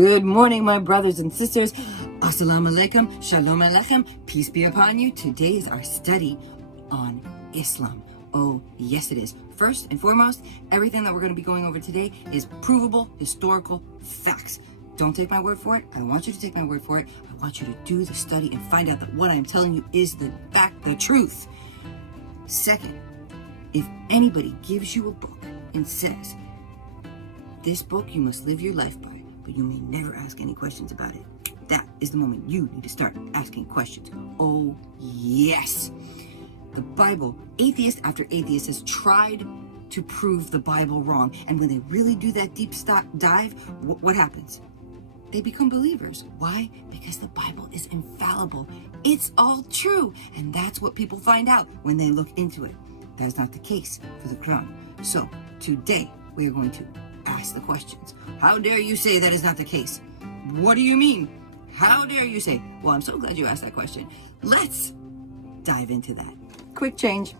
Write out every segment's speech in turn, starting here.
Good morning, my brothers and sisters. Assalamu alaikum, shalom aleichem, peace be upon you. Today is our study on Islam. Oh, yes it is. First and foremost, everything that we're going to be going over today is provable historical facts. Don't take my word for it. I don't want you to take my word for it. I want you to do the study and find out that what I'm telling you is the fact, the truth. Second, if anybody gives you a book and says, this book you must live your life by, but you may never ask any questions about it, that is the moment you need to start asking questions. Oh, yes. The Bible, atheist after atheist has tried to prove the Bible wrong. And when they really do that deep dive, what happens? They become believers. Why? Because the Bible is infallible. It's all true. And that's what people find out when they look into it. That is not the case for the Quran. So today we are going to ask the questions. How dare you say that is not the case? What do you mean? How dare you say? Well, I'm so glad you asked that question. Let's dive into that. Quick change.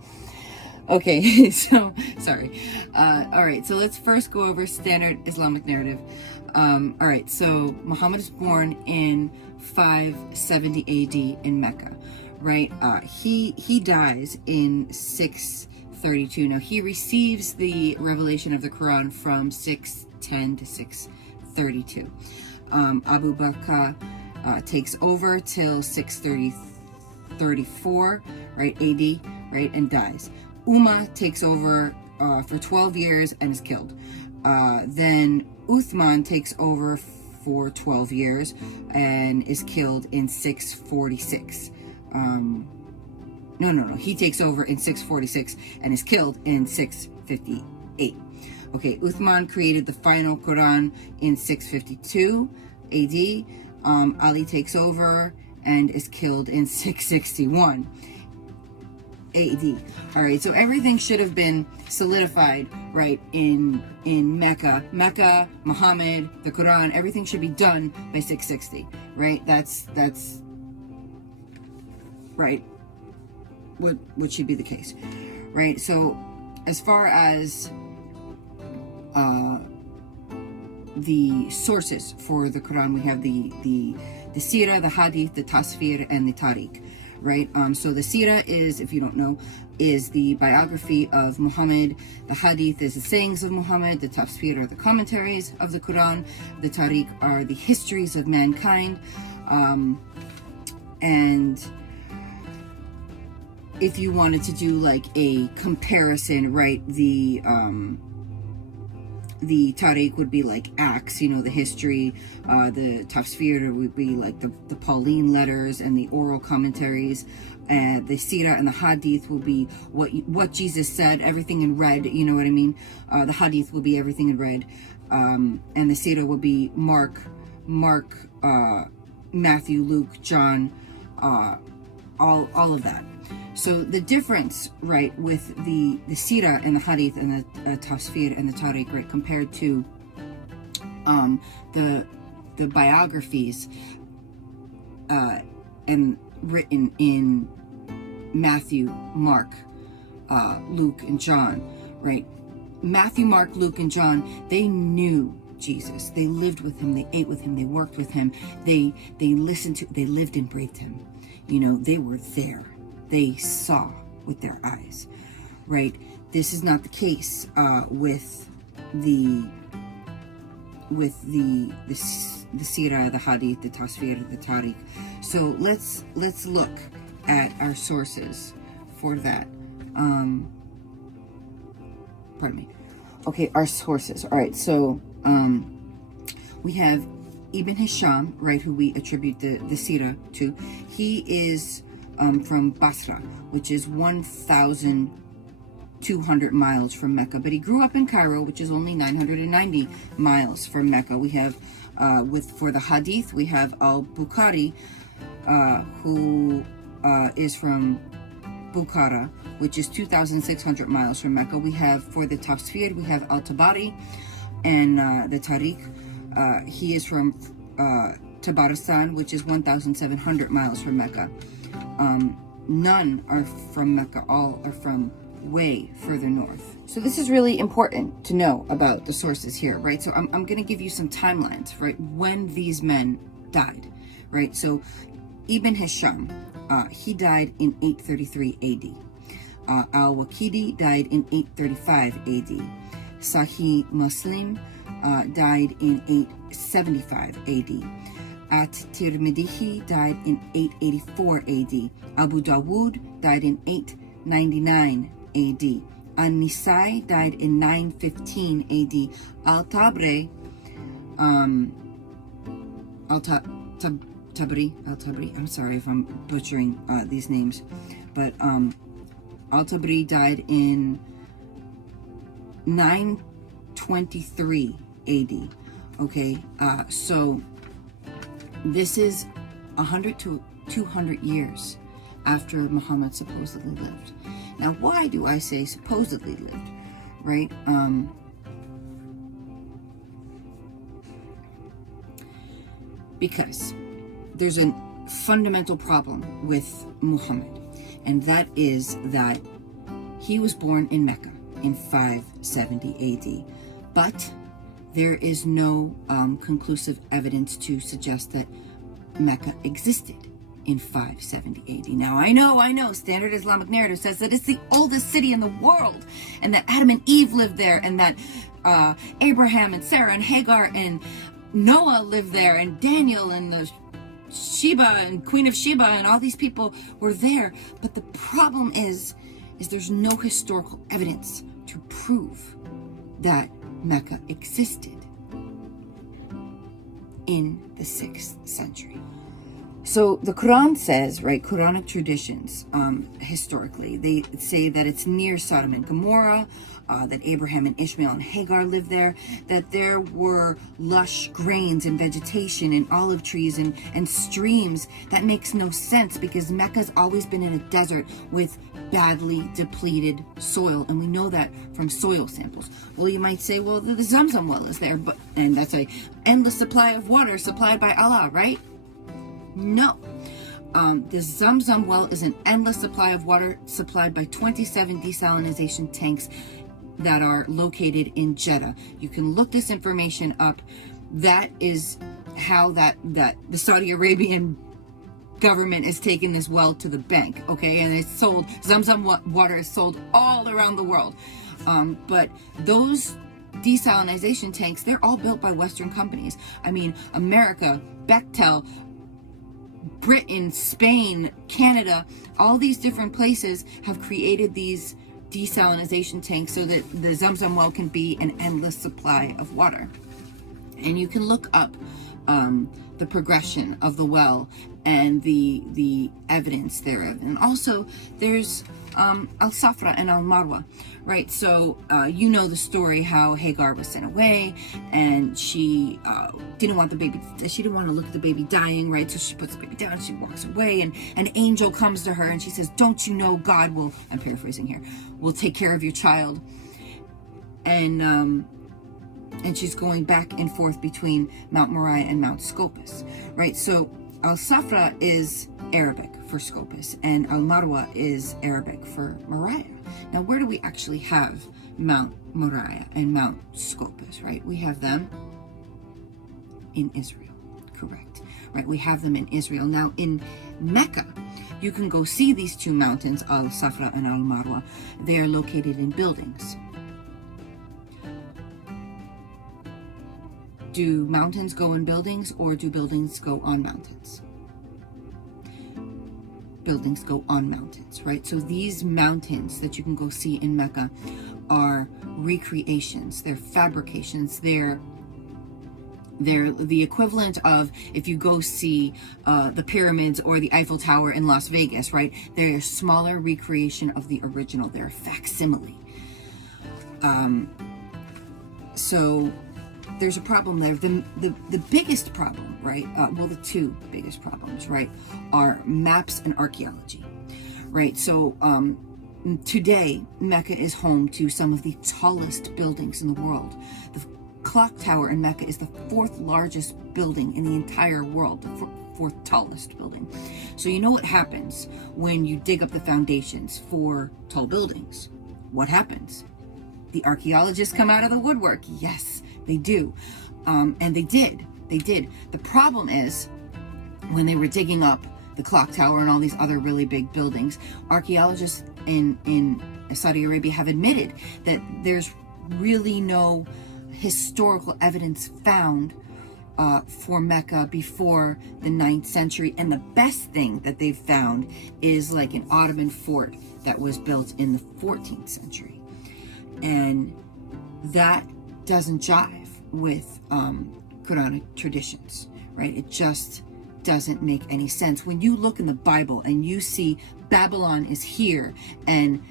Okay, so sorry. All right, so let's first go over standard Islamic narrative. All right, so Muhammad is born in 570 AD in Mecca, right? He dies in 632. Now he receives the revelation of the Quran from 610 to 632. Abu Bakr takes over till 634, right, AD, right, and dies. Ummah takes over for 12 years and is killed. Then Uthman takes over for 12 years and is killed in 646. No. He takes over in 646 and is killed in 658. Okay, Uthman created the final Quran in 652 AD. Ali takes over and is killed in 661 AD. All right, so everything should have been solidified, right, in Mecca. Mecca, Muhammad, the Quran, everything should be done by 660, right? That's right. What should be the case, right? So, as far as the sources for the Quran, we have the Sirah, the Hadith, the Tasfir, and the Tariq, right? So the Sirah is, if you don't know, is the biography of Muhammad. The Hadith is the sayings of Muhammad. The Tasfir are the commentaries of the Quran. The Tariq are the histories of mankind. And if you wanted to do like a comparison, right, the Tariq would be like Acts, you know, the history. The Tafsir would be like the Pauline letters and the oral commentaries. The Sirah and the Hadith will be what Jesus said, everything in red, you know what I mean? The Hadith will be everything in red. And the Sirah will be Mark, Matthew, Luke, John, all of that. So the difference, right, with the Sirah and the Hadith and the Tasfir and the Tariq, right, compared to the biographies and written in Matthew, Mark, Luke, and John, right? Matthew, Mark, Luke, and John, they knew Jesus. They lived with him. They ate with him. They worked with him. They listened to. They lived and breathed him. You know, they were there. They saw with their eyes, right? This is not the case with the Sirah, the Hadith, the Tasfir, the Tariq. So let's look at our sources for that. Pardon me. Okay, our sources. All right, so we have Ibn Hisham, right, who we attribute the Sirah to. He is from Basra, which is 1,200 miles from Mecca. But he grew up in Cairo, which is only 990 miles from Mecca. We have, for the Hadith, we have Al-Bukhari, who is from Bukhara, which is 2,600 miles from Mecca. We have, for the Tafsir, we have Al-Tabari, and the Tariq, he is from Tabaristan, which is 1,700 miles from Mecca. None are from Mecca, all are from way further north. So this is really important to know about the sources here, right? So I'm going to give you some timelines, right? When these men died, right? So Ibn Hisham, he died in 833 AD. Al-Waqidi died in 835 AD. Sahih Muslim died in 875 AD. At-Tirmidhi died in 884 AD. Abu Dawood died in 899 AD. An-Nisai died in 915 AD. Al-Tabri, Al-Tabri, I'm sorry if I'm butchering these names, but Al-Tabri died in 923 AD. Okay, so this is 100 to 200 years after Muhammad supposedly lived. Now, why do I say supposedly lived, right? Because there's a fundamental problem with Muhammad, and that is that he was born in Mecca in 570 AD, but there is no conclusive evidence to suggest that Mecca existed in 570 AD. Now, I know, standard Islamic narrative says that it's the oldest city in the world, and that Adam and Eve lived there, and that Abraham and Sarah and Hagar and Noah lived there, and Daniel and the Sheba and Queen of Sheba and all these people were there. But the problem is there's no historical evidence to prove that Mecca existed in the 6th century. So the Quran says, right, Quranic traditions, historically, they say that it's near Sodom and Gomorrah, that Abraham and Ishmael and Hagar lived there, that there were lush grains and vegetation and olive trees and streams. That makes no sense because Mecca's always been in a desert with badly depleted soil, and we know that from soil samples. Well, you might say, well, the Zamzam well is there, and that's an endless supply of water supplied by Allah, right? No. The Zamzam well is an endless supply of water supplied by 27 desalination tanks that are located in Jeddah. You can look this information up. That is how that the Saudi Arabian government is taking this well to the bank, okay? And it's sold, Zamzam water is sold all around the world. But those desalination tanks, they're all built by Western companies. I mean, America, Bechtel, Britain, Spain, Canada, all these different places have created these desalination tanks so that the Zamzam well can be an endless supply of water. And you can look up the progression of the well and the evidence thereof. And also there's Al-Safra and Al-Marwa, right? So you know the story how Hagar was sent away, and she didn't want the baby, she didn't want to look at the baby dying, right? So she puts the baby down, she walks away, and an angel comes to her and she says, don't you know God will, I'm paraphrasing here, will take care of your child. And she's going back and forth between Mount Moriah and Mount Scopus, right? So Al-Safra is Arabic for Scopus, and Al-Marwa is Arabic for Moriah. Now, where do we actually have Mount Moriah and Mount Scopus, right? We have them in Israel, correct, right? We have them in Israel. Now, in Mecca, you can go see these two mountains, Al-Safra and Al-Marwa. They are located in buildings. Do mountains go in buildings, or do buildings go on mountains? Buildings go on mountains, right? So these mountains that you can go see in Mecca are recreations, they're fabrications, they're the equivalent of if you go see the pyramids or the Eiffel Tower in Las Vegas, right? They're a smaller recreation of the original. They're a facsimile. So there's a problem there. The biggest problem, right? Well, the two biggest problems, right, are maps and archaeology, right? So today, Mecca is home to some of the tallest buildings in the world. The clock tower in Mecca is the 4th largest building in the entire world, the 4th tallest building. So you know what happens when you dig up the foundations for tall buildings. what happens? The archaeologists come out of the woodwork. Yes, they do. And they did. The problem is, when they were digging up the clock tower and all these other really big buildings, archaeologists in Saudi Arabia have admitted that there's really no historical evidence found for Mecca before the 9th century. And the best thing that they've found is like an Ottoman fort that was built in the 14th century. And that doesn't jive with Quranic traditions, right? It just doesn't make any sense. When you look in the Bible and you see Babylon is here and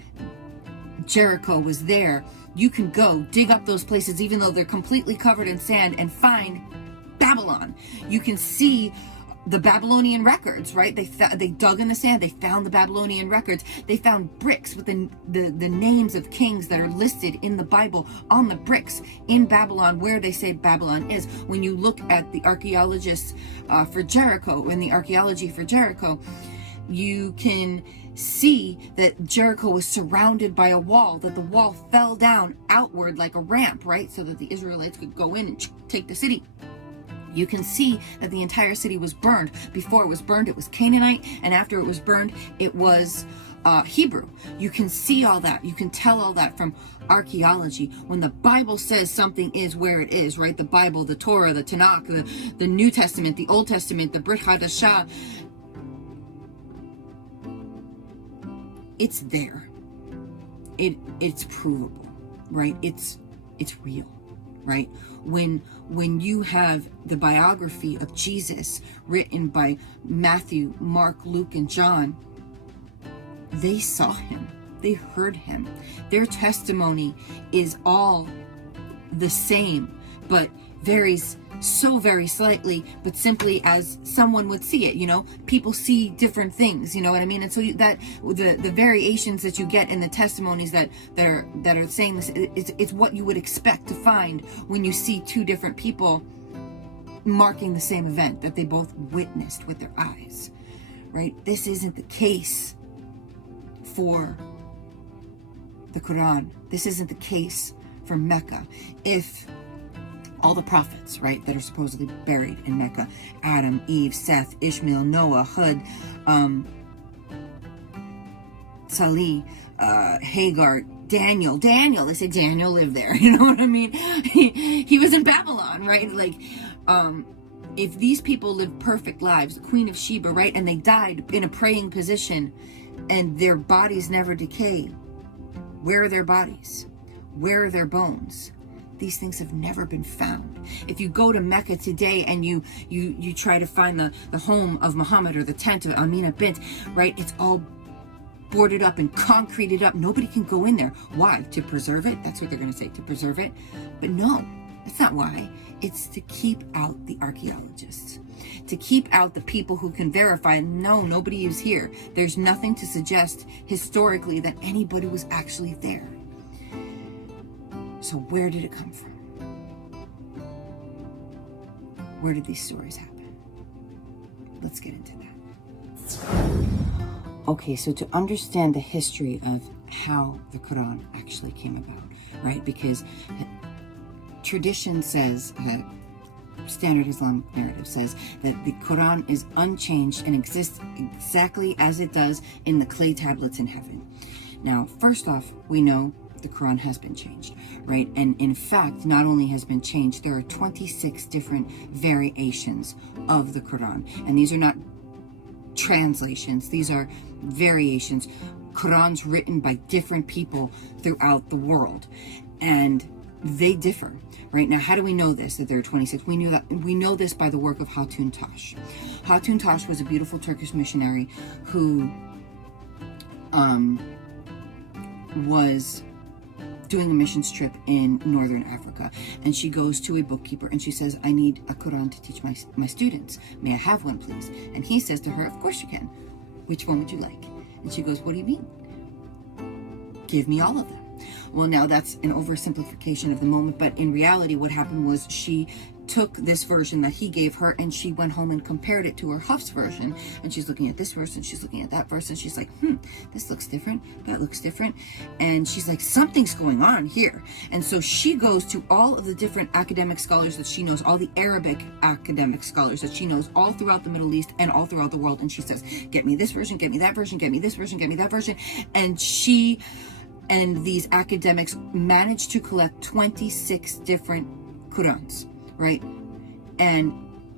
Jericho was there, you can go dig up those places, even though they're completely covered in sand, and find Babylon. You can see the Babylonian records, right? They dug in the sand. They found the Babylonian records. They found bricks with the names of kings that are listed in the Bible on the bricks in Babylon, where they say Babylon is. When you look at the archaeologists for Jericho, in the archaeology for Jericho, you can see that Jericho was surrounded by a wall, that the wall fell down outward like a ramp, right? So that the Israelites could go in and take the city. You can see that the entire city was burned. Before it was burned, it was Canaanite, and after it was burned, it was Hebrew. You can see all that. You can tell all that from archaeology. When the Bible says something is where it is, right? The Bible, the Torah, the Tanakh, the New Testament, the Old Testament, the Brit Hadashah, it's there. It's provable, right? It's real, right? When you have the biography of Jesus written by Matthew, Mark, Luke, and John, they saw him. They heard him. Their testimony is all the same, but varies so very slightly, but simply as someone would see it. You know, people see different things, you know what I mean? And so that the variations that you get in the testimonies that are saying this, it's what you would expect to find when you see two different people marking the same event that they both witnessed with their eyes, right? This isn't the case for the Quran. This isn't the case for Mecca. If all the prophets, right, that are supposedly buried in Mecca, Adam, Eve, Seth, Ishmael, Noah, Hud, Salih, Hagar, Daniel, they say Daniel lived there, you know what I mean? He was in Babylon, right? Like, if these people lived perfect lives, the Queen of Sheba, right, and they died in a praying position and their bodies never decay, where are their bodies? Where are their bones? These things have never been found. If you go to Mecca today and you try to find the home of Muhammad or the tent of Amina bint, right? It's all boarded up and concreted up. Nobody can go in there. Why? To preserve it? That's what they're going to say, to preserve it. But no, that's not why. It's to keep out the archaeologists, to keep out the people who can verify, no, nobody is here. There's nothing to suggest historically that anybody was actually there. So where did it come from? Where did these stories happen? Let's get into that. Okay, so to understand the history of how the Quran actually came about, right? Because tradition says, standard Islamic narrative says that the Quran is unchanged and exists exactly as it does in the clay tablets in heaven. Now, first off, we know the Quran has been changed, right? And in fact, not only has been changed, there are 26 different variations of the Quran. And these are not translations, these are variations. Qurans written by different people throughout the world. And they differ, right? Now, how do we know this, that there are 26? We know this by the work of Hatun Tash. Hatun Tash was a beautiful Turkish missionary who was doing a missions trip in Northern Africa, and she goes to a bookkeeper and she says, I need a Quran to teach my students. May I have one, please? And he says to her, of course you can. Which one would you like? And she goes, what do you mean? Give me all of them. Well, now that's an oversimplification of the moment, but in reality what happened was she took this version that he gave her and she went home and compared it to her Hafs version, and she's looking at this verse and she's looking at that verse and she's like, this looks different, that looks different, and she's like, something's going on here. And so she goes to all of the different academic scholars that she knows, all the Arabic academic scholars that she knows all throughout the Middle East and all throughout the world, and she says, get me this version, get me that version, get me this version, get me that version. And she and these academics managed to collect 26 different Qurans, right? And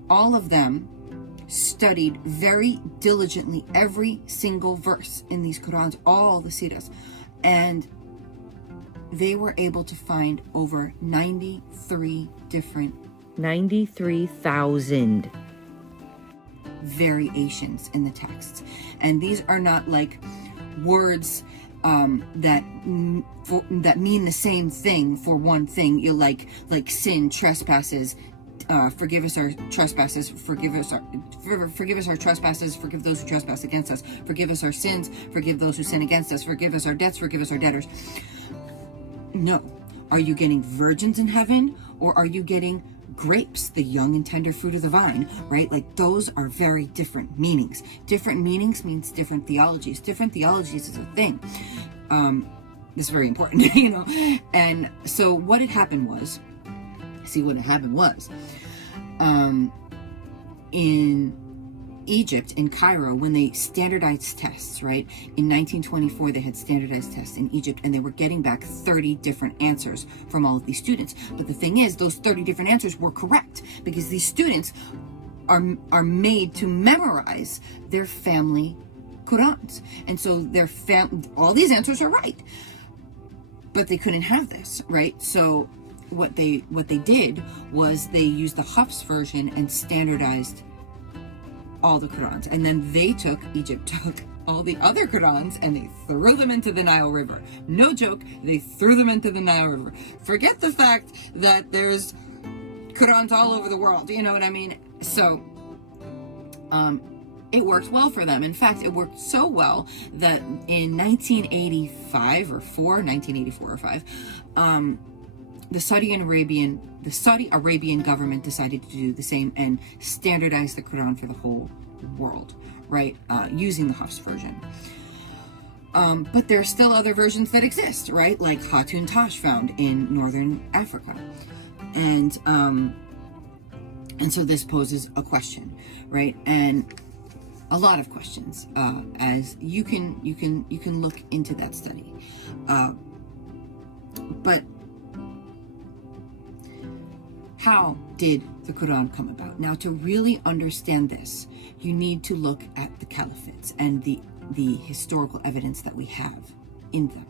all of them studied very diligently every single verse in these Qurans, all the Siras, and they were able to find over 93,000 variations in the texts. And these are not like words that mean the same thing for one thing. You like sin, trespasses, forgive us our trespasses, forgive us our trespasses, forgive those who trespass against us, forgive us our sins, forgive those who sin against us, forgive us our debts, forgive us our debtors. No. Are you getting virgins in heaven, or are you getting grapes, the young and tender fruit of the vine, right? Like, those are very different meanings. Different meanings means different theologies. Different theologies is a thing. This is very important, And so what had happened was, in Egypt, in Cairo, when they standardized tests, right? In 1924, they had standardized tests in Egypt, and they were getting back 30 different answers from all of these students. But the thing is, those 30 different answers were correct, because these students are made to memorize their family Qurans. And so all these answers are right, but they couldn't have this, right? So what they did was they used the Hafs version and standardized all the Qurans, and then Egypt took all the other Qurans and they threw them into the Nile River. No joke, they threw them into the Nile River. Forget the fact that there's Qurans all over the world, you know what I mean? So it worked well for them. In fact, it worked so well that in 1984 or 5, the Saudi Arabian government decided to do the same and standardize the Quran for the whole world, right? Using the Hafs version. But there are still other versions that exist, right? Like Hatun Tash found in Northern Africa. And so this poses a question, right? And a lot of questions, as you can look into that study. But how did the Quran come about? Now, to really understand this, you need to look at the caliphates and the historical evidence that we have in them.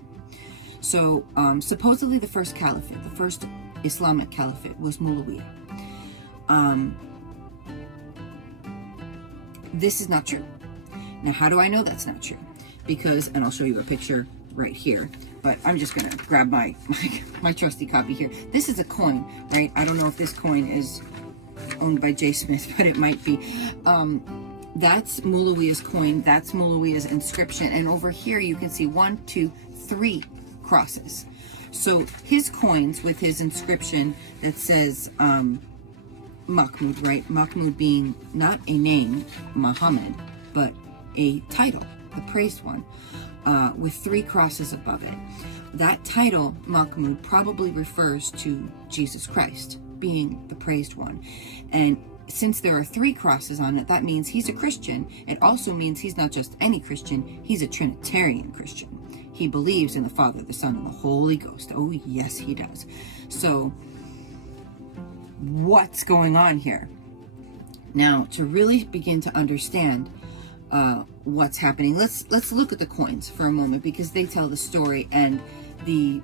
So, supposedly the first caliphate, the first Islamic caliphate, was Muawiyah. This is not true. Now, how do I know that's not true? Because, and I'll show you a picture right here, but I'm just gonna grab my trusty copy here. This is a coin, right? I don't know if this coin is owned by J. Smith, but it might be. That's Muawiyah's coin. That's Muawiyah's inscription. And over here you can see 1, 2, 3 crosses. So his coins with his inscription that says Mahmud, right? Mahmud being not a name, Muhammad, but a title, the praised one, with 3 crosses above it. That title, Mahmud, probably refers to Jesus Christ being the praised one. And since there are 3 crosses on it, that means he's a Christian. It also means he's not just any Christian, he's a Trinitarian Christian. He believes in the Father, the Son, and the Holy Ghost. Oh, yes, he does. So, what's going on here? Now, to really begin to understand what's happening, let's look at the coins for a moment, because they tell the story, and the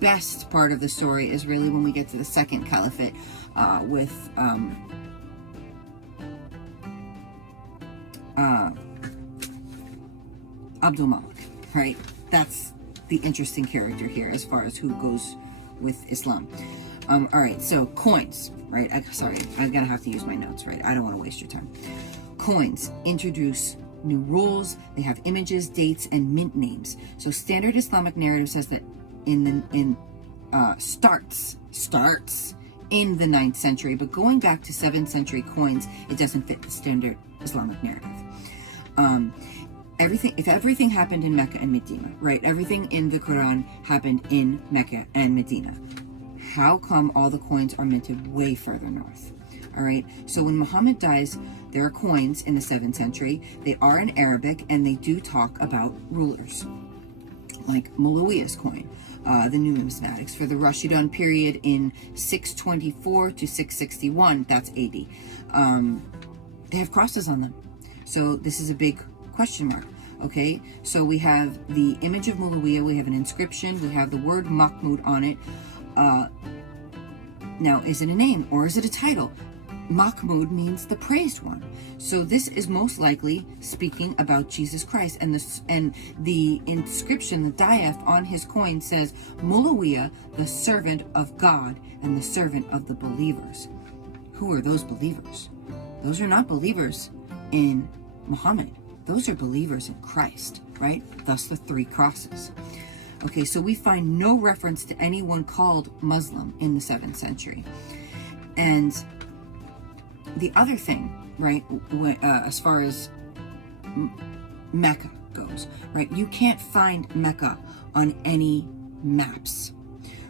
best part of the story is really when we get to the second caliphate with Abdul Malik, right? That's the interesting character here as far as who goes with Islam. All right, so coins, right? Sorry, I'm gonna have to use my notes, right? I don't want to waste your time. Coins introduce new rules. They have images, dates, and mint names. So standard Islamic narrative says that starts in the 9th century, but going back to 7th century coins, it doesn't fit the standard Islamic narrative. If everything happened in Mecca and Medina, right? Everything in the Quran happened in Mecca and Medina. How come all the coins are minted way further north? All right. So when Muhammad dies, there are coins in the 7th century. They are in Arabic, and they do talk about rulers, like Muawiyah's coin, the numismatics for the Rashidun period in 624 to 661. That's AD. They have crosses on them. So this is a big question mark. Okay, so we have the image of Muawiyah, we have an inscription, we have the word Mahmud on it. Now, is it a name or is it a title? Mahmud means the praised one. So this is most likely speaking about Jesus Christ. And the inscription, the diaph on his coin says, Muawiyah, the servant of God and the servant of the believers. Who are those believers? Those are not believers in Muhammad. Those are believers in Christ, right? Thus the 3 crosses. Okay, so we find no reference to anyone called Muslim in the 7th century. And the other thing, right, as far as Mecca goes, right, you can't find Mecca on any maps,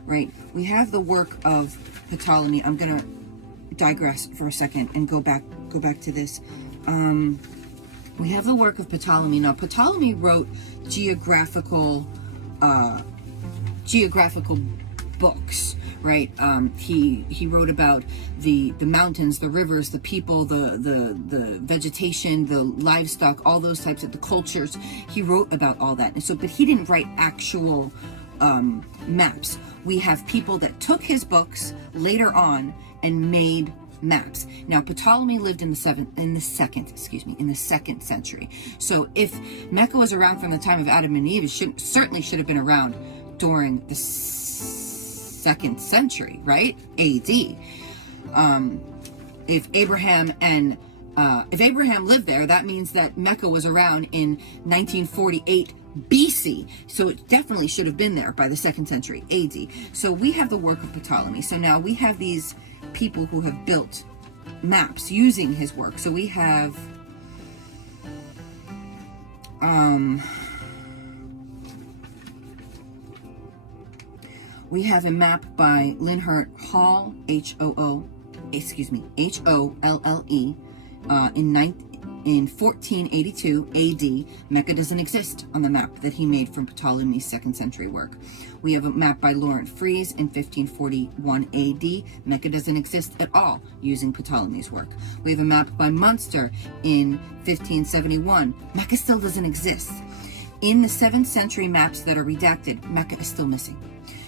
right? We have the work of Ptolemy. I'm going to digress for a second and go back to this. We have the work of Ptolemy. Now, Ptolemy wrote geographical books, right? He wrote about the mountains, the rivers, the people, the vegetation, the livestock, all those types of the cultures. He wrote about all that. And so, but he didn't write actual maps. We have people that took his books later on and made maps. Now, Ptolemy lived in the second century. So if Mecca was around from the time of Adam and Eve, it certainly should have been around during the 2nd century, right? AD. If Abraham lived there, that means that Mecca was around in 1948 BC. So it definitely should have been there by the 2nd century AD. So we have the work of Ptolemy. So now we have these people who have built maps using his work. So we have a map by Linhart Hall, Holle, in 1482 AD. Mecca doesn't exist on the map that he made from Ptolemy's 2nd century work. We have a map by Laurent Fries in 1541 AD. Mecca doesn't exist at all using Ptolemy's work. We have a map by Munster in 1571. Mecca still doesn't exist. In the 7th century maps that are redacted, Mecca is still missing.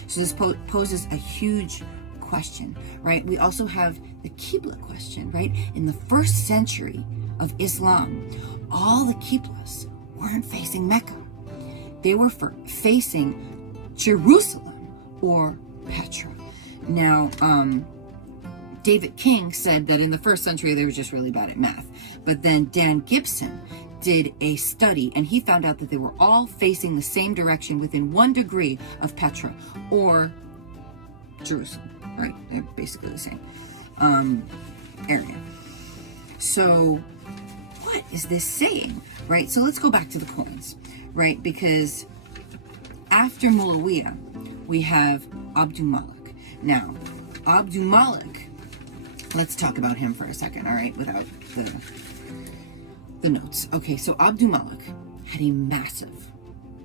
So this poses a huge question, right? We also have the Qibla question, right? In the 1st century of Islam, all the Qiblas weren't facing Mecca. They were facing Jerusalem or Petra. Now, David King said that in the 1st century they were just really bad at math. But then Dan Gibson did a study and he found out that they were all facing the same direction within 1 degree of Petra or Jerusalem, right? They're basically the same area. So what is this saying, right? So let's go back to the coins, right? Because after Muawiyah, we have Abdul Malik. Now, Abdul Malik, let's talk about him for a second, all right, without the notes. Okay, so Abdul Malik had a massive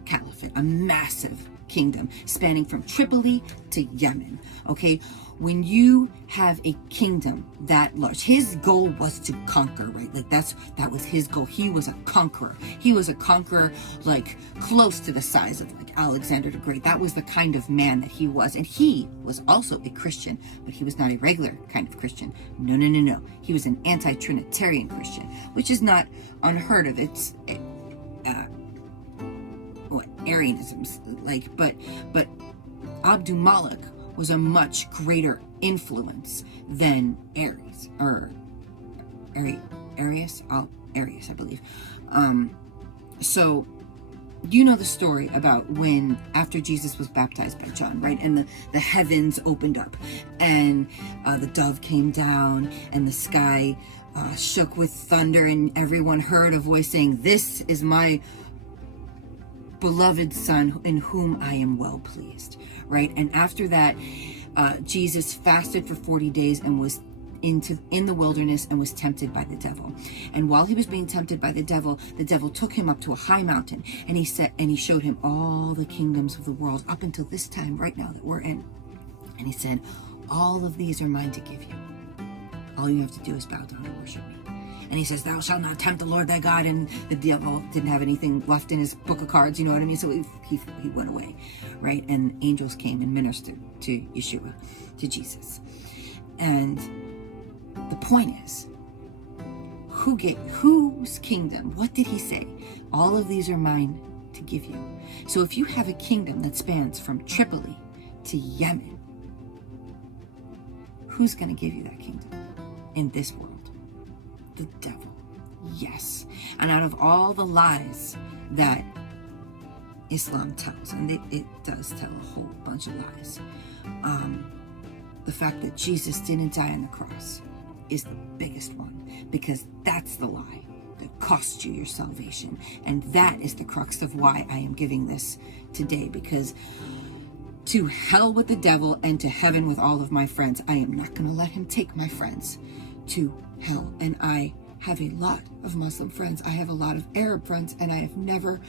caliphate, a massive kingdom spanning from Tripoli to Yemen. Okay, when you have a kingdom that large, his goal was to conquer, right? Like that was his goal. He was a conqueror. He was a conqueror like close to the size of like Alexander the Great. That was the kind of man that he was. And he was also a Christian, but he was not a regular kind of Christian. No. He was an anti-Trinitarian Christian, which is not unheard of. It's Arianism, like, but Abdul Malik was a much greater influence than Arius, I believe. So you know the story about when, after Jesus was baptized by John, right? And the heavens opened up, and the dove came down, and the sky shook with thunder, and everyone heard a voice saying, "This is my beloved Son in whom I am well pleased," right? And after that, Jesus fasted for 40 days and was in the wilderness and was tempted by the devil. And while he was being tempted by the devil took him up to a high mountain, and he showed him all the kingdoms of the world up until this time right now that we're in. And he said, "All of these are mine to give you. All you have to do is bow down and worship me." And he says, "Thou shalt not tempt the Lord thy God." And the devil didn't have anything left in his book of cards, you know what I mean? So he went away, right? And angels came and ministered to Yeshua, to Jesus. And the point is, whose kingdom? What did he say? All of these are mine to give you. So if you have a kingdom that spans from Tripoli to Yemen, who's going to give you that kingdom in this world? The devil. Yes. And out of all the lies that Islam tells, and it does tell a whole bunch of lies, the fact that Jesus didn't die on the cross is the biggest one, because that's the lie that cost you your salvation. And that is the crux of why I am giving this today, because to hell with the devil and to heaven with all of my friends, I am not going to let him take my friends to hell. And I have a lot of Muslim friends. I have a lot of Arab friends, and I have never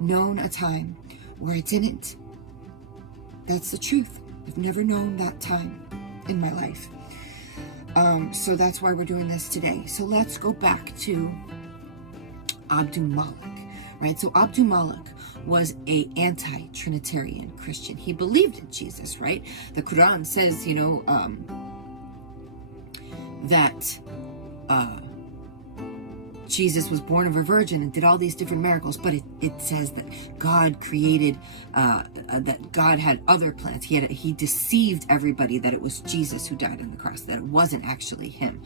known a time where I didn't. That's the truth. I've never known that time in my life. So that's why we're doing this today. So let's go back to Abdul Malik, right? So Abdul Malik was a anti-Trinitarian Christian. He believed in Jesus, right? The Quran says, that Jesus was born of a virgin and did all these different miracles, but it says that God created, that God had other plans. He deceived everybody that it was Jesus who died on the cross, that it wasn't actually him.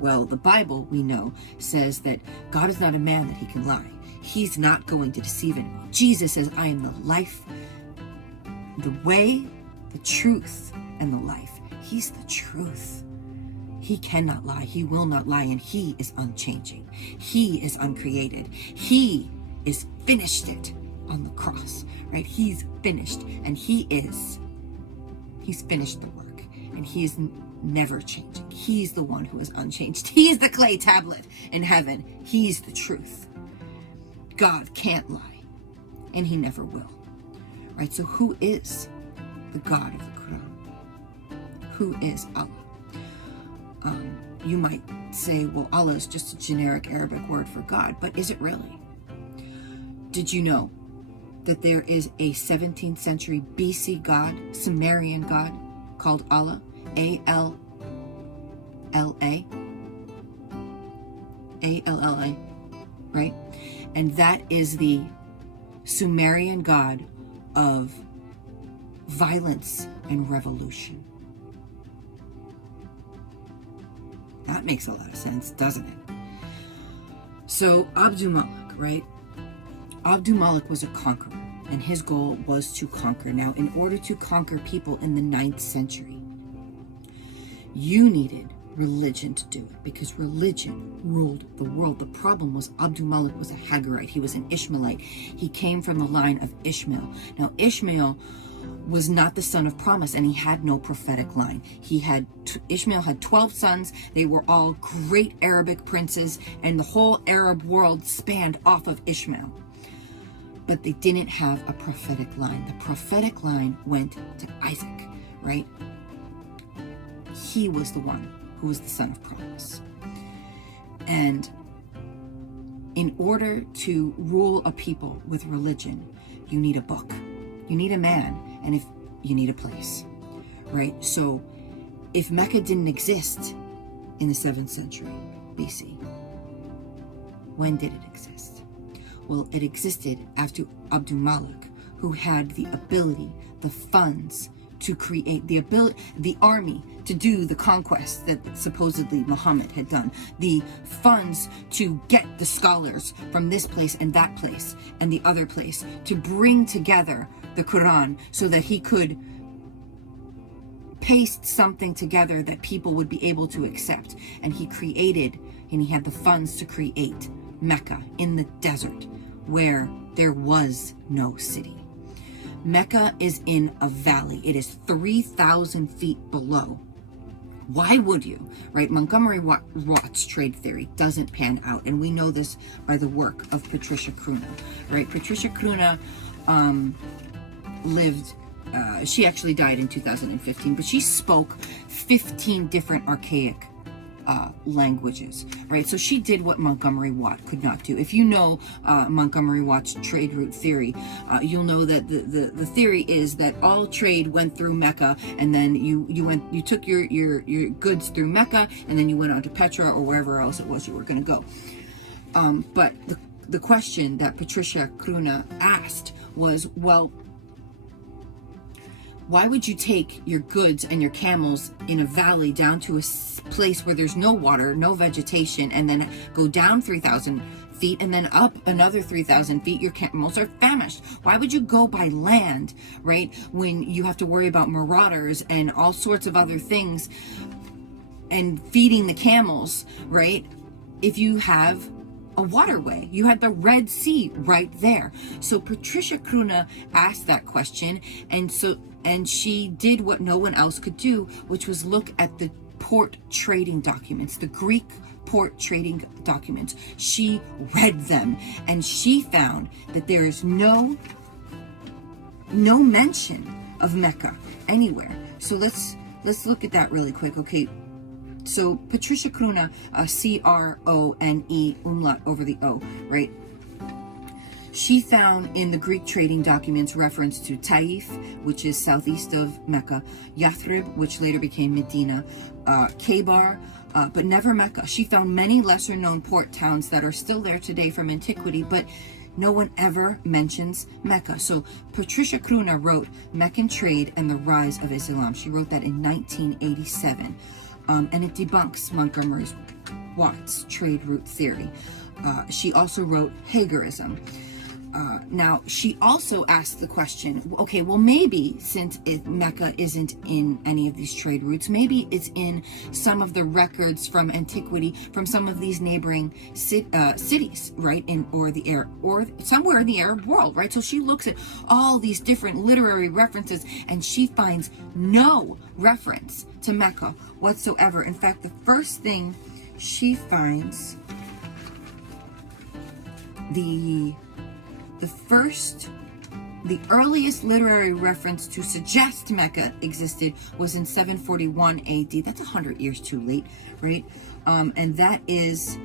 Well, the Bible, we know, says that God is not a man that he can lie. He's not going to deceive anyone. Jesus says, "I am the life, the way, the truth, and the life." He's the truth. He cannot lie. He will not lie. And he is unchanging. He is uncreated. He is finished it on the cross, right? He's finished, and he's finished the work, and he is never changing. He's the one who is unchanged. He's the clay tablet in heaven. He's the truth. God can't lie, and he never will, right? So who is the God of the Quran? Who is Allah? You might say, well, Allah is just a generic Arabic word for God, but is it really? Did you know that there is a 17th century BC God, Sumerian God, called Allah? A-L-L-A, right? And that is the Sumerian God of violence and revolution. That makes a lot of sense, doesn't it? So Abdul Malik, right? Abdul Malik was a conqueror, and his goal was to conquer. Now, in order to conquer people in the 9th century, you needed religion to do it, because religion ruled the world. The problem was Abdul Malik was a Hagarite. He was an Ishmaelite. He came from the line of Ishmael. Now, Ishmael was not the son of promise, and he had no prophetic line. Ishmael had 12 sons. They were all great Arabic princes, and the whole Arab world spanned off of Ishmael. But they didn't have a prophetic line. The prophetic line went to Isaac, right? He was the one who was the son of promise. And in order to rule a people with religion, you need a book, you need a man, and if you need a place, right? So if Mecca didn't exist in the 7th century BC, when did it exist? Well, it existed after Abdul Malik, who had the ability, the funds to create the ability, the army to do the conquest that supposedly Muhammad had done, the funds to get the scholars from this place and that place and the other place to bring together the Quran so that he could paste something together that people would be able to accept. And he created, and he had the funds to create Mecca in the desert where there was no city. Mecca is in a valley. It is 3,000 feet below. Why would you, right? Montgomery Watt's trade theory doesn't pan out, and we know this by the work of Patricia Cruna, right? Patricia Cruna lived, she actually died in 2015, but she spoke 15 different archaic languages, right? So she did what Montgomery Watt could not do. If you know Montgomery Watt's trade route theory, you'll know that the theory is that all trade went through Mecca, and then you took your goods through Mecca, and then you went on to Petra or wherever else it was you were going to go. But the question that Patricia Cruna asked was, well, why would you take your goods and your camels in a valley down to a place where there's no water, no vegetation, and then go down 3,000 feet and then up another 3,000 feet? Your camels are famished. Why would you go by land, right, when you have to worry about marauders and all sorts of other things and feeding the camels, right, if you have a waterway? You had the Red Sea right there. So Patricia Cruna asked that question, and she did what no one else could do, which was look at the port trading documents, the Greek port trading documents. She read them, and she found that there is no mention of Mecca anywhere. So let's look at that really quick. Okay, so Patricia Cruna, C-R-O-N-E, umlaut over the O, right? She found in the Greek trading documents reference to Taif, which is southeast of Mecca, Yathrib, which later became Medina, Khaybar, but never Mecca. She found many lesser known port towns that are still there today from antiquity, but no one ever mentions Mecca. So Patricia Cruna wrote Meccan Trade and the Rise of Islam. She wrote that in 1987. And it debunks Montgomery Watt's trade route theory. She also wrote Hagerism. Now, she also asked the question, okay, well, maybe since Mecca isn't in any of these trade routes, maybe it's in some of the records from antiquity from some of these neighboring cities, right, or somewhere in the Arab world, right? So she looks at all these different literary references, and she finds no reference to Mecca whatsoever. In fact, the first thing she finds, the earliest literary reference to suggest Mecca existed was in 741 AD. That's 100 years too late, right? And that is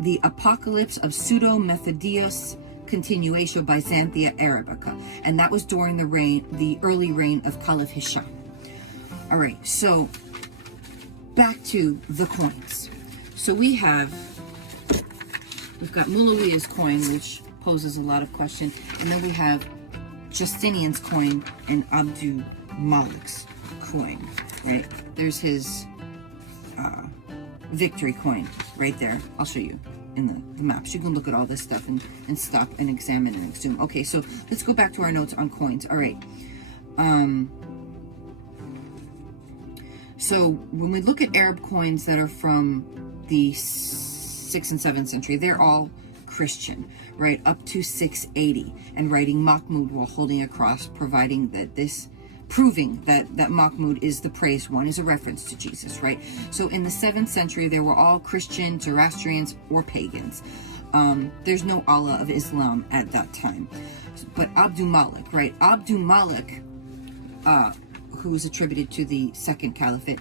the Apocalypse of Pseudo-Methodius Continuatio Byzantia Arabica. And that was during the early reign of Caliph Hisham. All right, so back to the coins. So we've got Muawiyah's coin, which poses a lot of questions, and then we have Justinian's coin and Abdul Malik's coin, right? There's his victory coin right there. I'll show you in the maps. You can look at all this stuff and stop and examine and assume. Okay, so let's go back to our notes on coins. All right. So when we look at Arab coins that are from the 6th and 7th century, they're all Christian, right, up to 680, and writing Mahmud while holding a cross, proving that Mahmud is the praised one, is a reference to Jesus, right? So in the 7th century, they were all Christian, Zoroastrians, or pagans. There's no Allah of Islam at that time. But Abdul Malik, right? Abdul Malik, who was attributed to the Second Caliphate,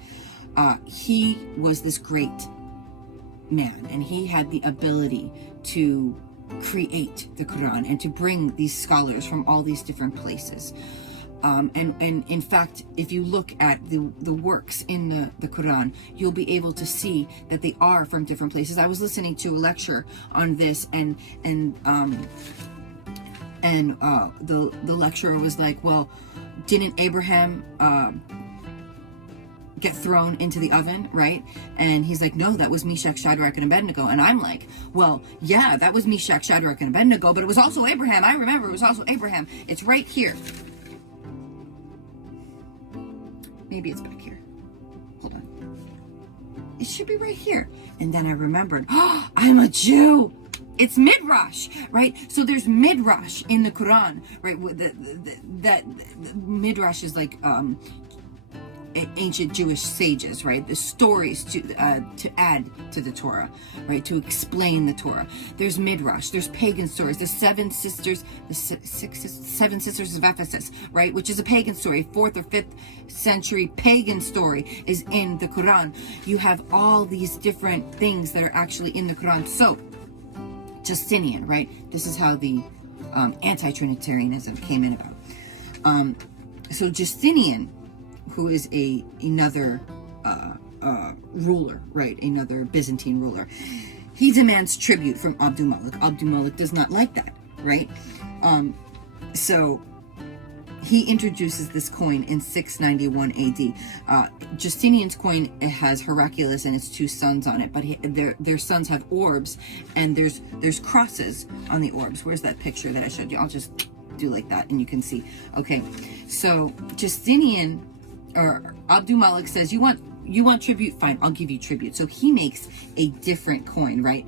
he was this great man, and he had the ability to create the Quran and to bring these scholars from all these different places. And in fact, if you look at the works in the Quran, you'll be able to see that they are from different places. I was listening to a lecture on this, and the lecturer was like, well, didn't Abraham get thrown into the oven, right? And he's like, no, that was Meshach, Shadrach, and Abednego. And I'm like, well, yeah, that was Meshach, Shadrach, and Abednego, but it was also Abraham. I remember it was also Abraham. It's right here. Maybe it's back here. Hold on. It should be right here. And then I remembered, oh, I'm a Jew. It's Midrash, right? So there's Midrash in the Quran, right? That Midrash is like ancient Jewish sages, right? The stories to add to the Torah, right? To explain the Torah. There's Midrash. There's pagan stories. The seven sisters of Ephesus, right? Which is a pagan story. 4th or 5th century pagan story is in the Quran. You have all these different things that are actually in the Quran. So Justinian, right? This is how the anti-Trinitarianism came in about. So Justinian, who is another ruler, right? Another Byzantine ruler. He demands tribute from Abdul-Malik. Abdul-Malik does not like that, right? So he introduces this coin in 691 AD. Justinian's coin, it has Heraclius and its 2 sons on it, but their sons have orbs, and there's crosses on the orbs. Where's that picture that I showed you? I'll just do like that, and you can see. Okay, so Justinian, or Abdul-Malik says, you want tribute? Fine, I'll give you tribute. So he makes a different coin, right?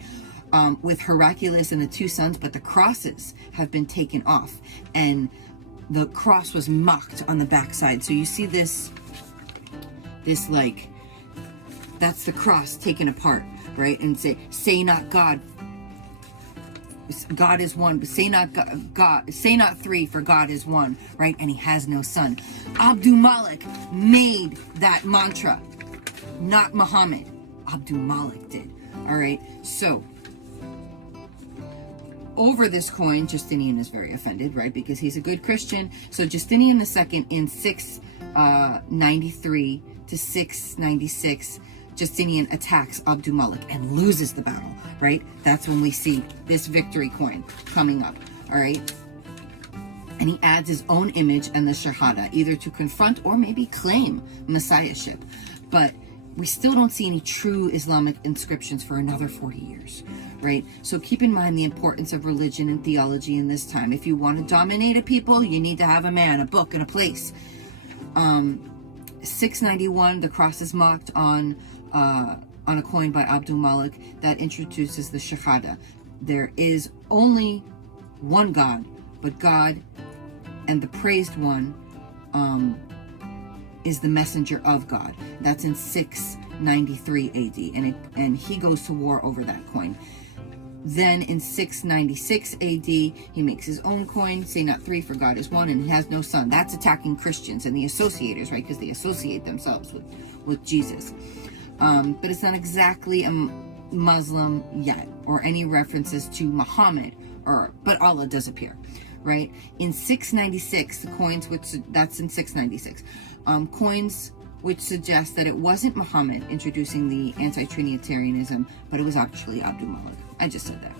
With Heraclius and the 2 sons, but the crosses have been taken off, and the cross was mocked on the backside. So you see this like, that's the cross taken apart, right? And say not God. God is one, but say not God, say not 3, for God is one, right? And he has no son. Abdul-Malik made that mantra, not Muhammad. Abdul-Malik did. All right. So over this coin, Justinian is very offended, right? Because he's a good Christian. So Justinian II in 693 to 696, Justinian attacks Abdul-Malik and loses the battle, right? That's when we see this victory coin coming up, all right? And he adds his own image and the Shahada, either to confront or maybe claim messiahship. But we still don't see any true Islamic inscriptions for another 40 years, right? So keep in mind the importance of religion and theology in this time. If you want to dominate a people, you need to have a man, a book, and a place. 691, the cross is mocked on a coin by Abdul-Malik that introduces the Shahada. There is only one God, but God and the praised one is the messenger of God. That's in 693 AD, and he goes to war over that coin. Then in 696 AD, he makes his own coin, say not 3, for God is one, and he has no son. That's attacking Christians and the associators, right? Because they associate themselves with Jesus. But it's not exactly a Muslim yet, or any references to Muhammad, but Allah does appear, right? In 696, the coins, that's in 696, coins which suggest that it wasn't Muhammad introducing the anti-Trinitarianism, but it was actually Abdul-Malik. I just said that.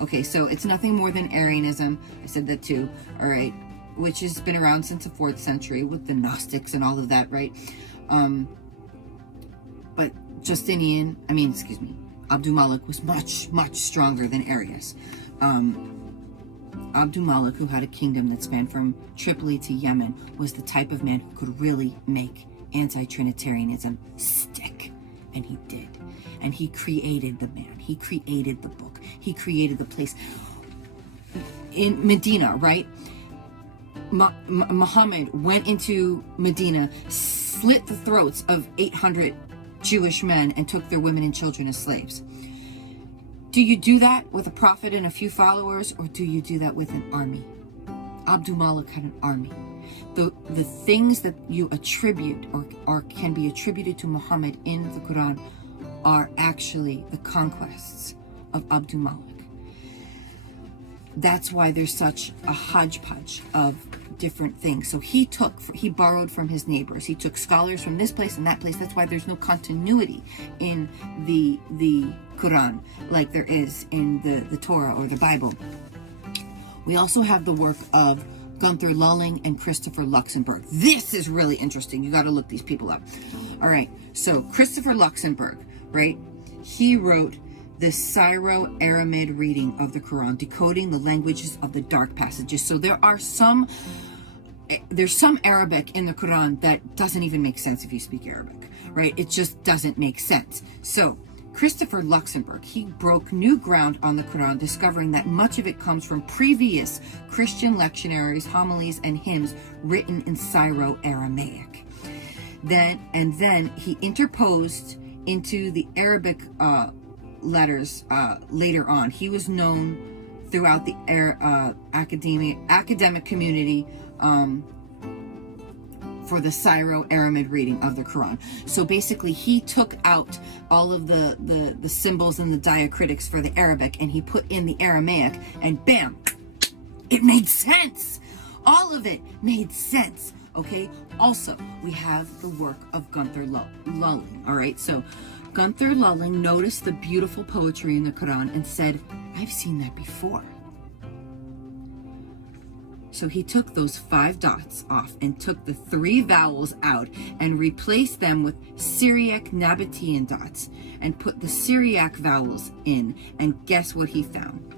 Okay, so it's nothing more than Arianism. I said that too, all right, which has been around since the 4th century with the Gnostics and all of that, right? But Abdul-Malik was much, much stronger than Arius. Abdul-Malik, who had a kingdom that spanned from Tripoli to Yemen, was the type of man who could really make anti-Trinitarianism stick. And he did. And he created the man. He created the book. He created the place. In Medina, right? Muhammad went into Medina, slit the throats of 800 Jewish men, and took their women and children as slaves. Do you do that with a prophet and a few followers, or do you do that with an army? Abdul-Malik had an army. The things that you attribute or can be attributed to Muhammad in the Quran are actually the conquests of Abdul-Malik. That's why there's such a hodgepodge of different things. So he borrowed from his neighbors. He took scholars from this place and that place. That's why there's no continuity in the Quran like there is in the Torah or the Bible. We also have the work of Gunther Lulling, and Christopher Luxemburg. This is really interesting. You got to look these people up. All right. So Christopher Luxemburg, right? He wrote the Syro-Aramid reading of the Quran, decoding the languages of the dark passages. So there's some Arabic in the Quran that doesn't even make sense if you speak Arabic, right? It just doesn't make sense. So Christopher Luxemburg, he broke new ground on the Quran, discovering that much of it comes from previous Christian lectionaries, homilies, and hymns written in Syro-Aramaic. Then he interposed into the Arabic letters later on. He was known throughout the academic community for the Syro-Aramid reading of the Quran. So basically, he took out all of the symbols and the diacritics for the Arabic, and he put in the Aramaic, and bam, it made sense. All of it made sense. Okay. Also, we have the work of Gunther Lulling. All right. So Gunther Lulling noticed the beautiful poetry in the Quran and said, "I've seen that before." So he took those 5 dots off and took the 3 vowels out and replaced them with Syriac Nabatean dots and put the Syriac vowels in. And guess what he found?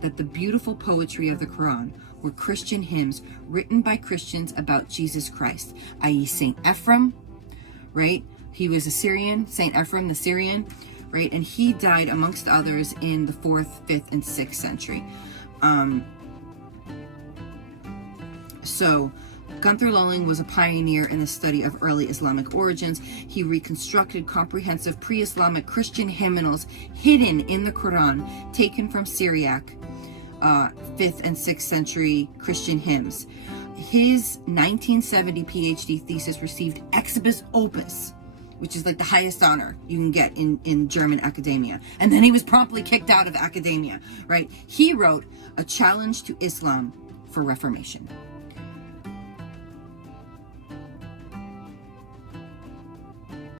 That the beautiful poetry of the Quran were Christian hymns written by Christians about Jesus Christ, i.e. Saint Ephrem, right? He was a Syrian, Saint Ephrem the Syrian, right? And he died amongst others in the 4th, 5th, and 6th century. So Gunther Lulling was a pioneer in the study of early Islamic origins. He reconstructed comprehensive pre-Islamic Christian hymnals hidden in the Quran, taken from Syriac, 5th and 6th century Christian hymns. His 1970 PhD thesis received Exibus Opus, which is like the highest honor you can get in German academia. And then he was promptly kicked out of academia, right? He wrote A Challenge to Islam for Reformation.